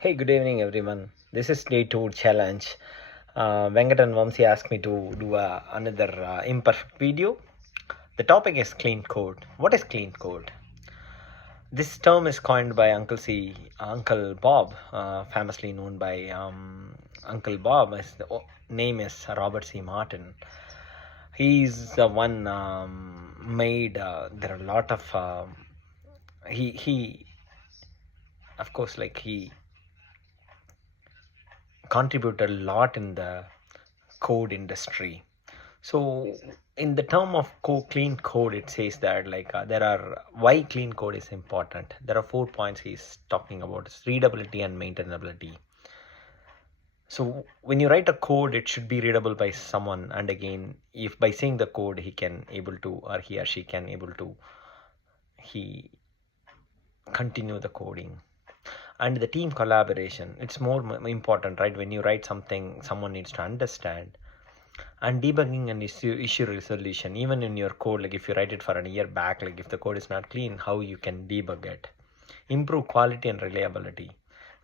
Hey, good evening, everyone. This is day 2 challenge. Venkat and Vamsi asked me to do another imperfect video. The topic is clean code. What is clean code? This term is coined by Uncle Bob, famously known by Uncle Bob. His name is Robert C. Martin. He's the one made. There are a lot of he of course he contributed a lot in the code industry. So in the term of clean code, it says that there are why clean code is important. There are 4 points he's talking about: it's readability and maintainability. So when you write a code, it should be readable by someone, and again, if by seeing the code he can able to, or he or she can able to he continue the coding. And the team collaboration, it's more important, right? When you write something, someone needs to understand. And debugging and issue resolution, even in your code, like if you write it for a year back, like if the code is not clean, how you can debug it. Improve quality and reliability.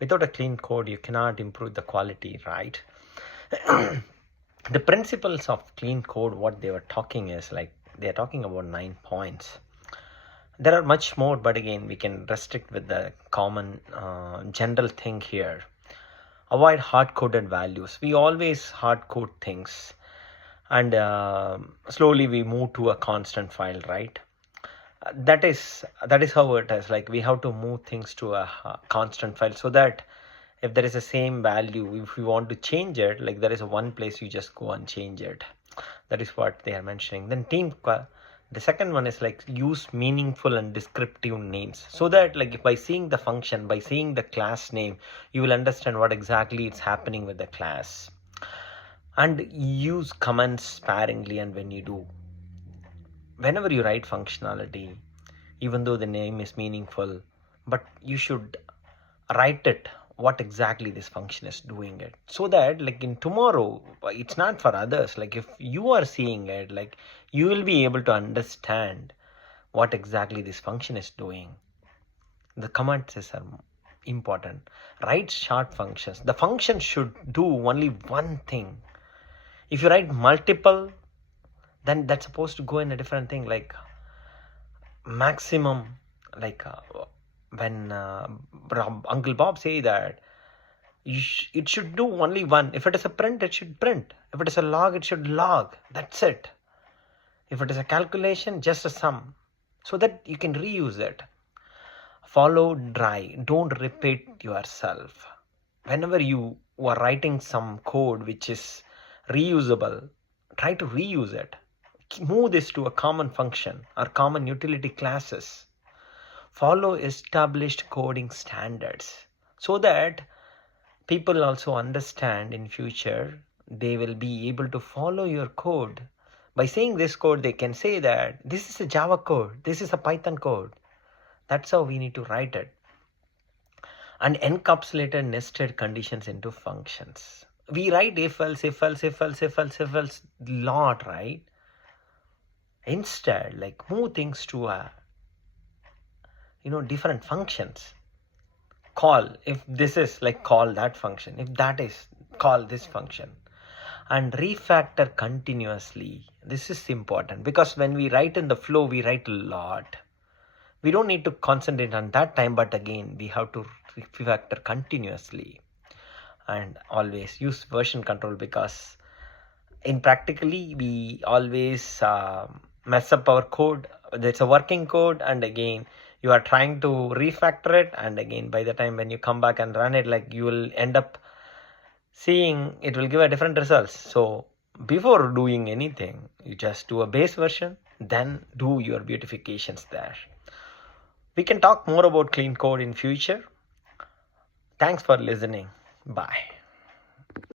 Without a clean code, you cannot improve the quality, right? The principles of clean code, what they were talking is they're talking about 9 points. There are much more, but again, we can restrict with the common general thing here. Avoid hard-coded values. We always hard-code things, and slowly we move to a constant file, right? That is how it is. Like we have to move things to a constant file, so that if there is a same value, if you want to change it, like there is a one place you just go and change it. That is what they are mentioning. Then the second one is use meaningful and descriptive names, so that if by seeing the function, by seeing the class name, you will understand what exactly is happening with the class. And use comments sparingly. And when you do, whenever you write functionality, even though the name is meaningful, but you should write it what exactly this function is doing it, so that in tomorrow it's not for others. If you are seeing it, you will be able to understand what exactly this function is doing. The comments are important. Write short functions. The function should do only one thing. If you write multiple, then that's supposed to go in a different thing, maximum, when Uncle Bob say that it should do only one. If it is a print, it should print. If it is a log, it should log. That's it. If it is a calculation, just a sum, so that you can reuse it. Follow dry. Don't repeat yourself. Whenever you are writing some code which is reusable, try to reuse it. Move this to a common function or common utility classes. Follow established coding standards, so that people also understand in future. They will be able to follow your code. By saying this code, they can say that this is a Java code, this is a Python code. That's how we need to write it. And encapsulated nested conditions into functions. We write if else, if else, if else, if else, if else lot, right? Instead, move things to a different functions. Call, if this is call that function, if that is call this function. And refactor continuously. This is important, because when we write in the flow, we write a lot. We don't need to concentrate on that time, but again, we have to refactor continuously. And always use version control, because in practically we always mess up our code. It's a working code, and again you are trying to refactor it, and again by the time when you come back and run it, you will end up seeing it will give a different results. So before doing anything, you just do a base version, then do your beautifications there. We can talk more about clean code in future. Thanks for listening. Bye.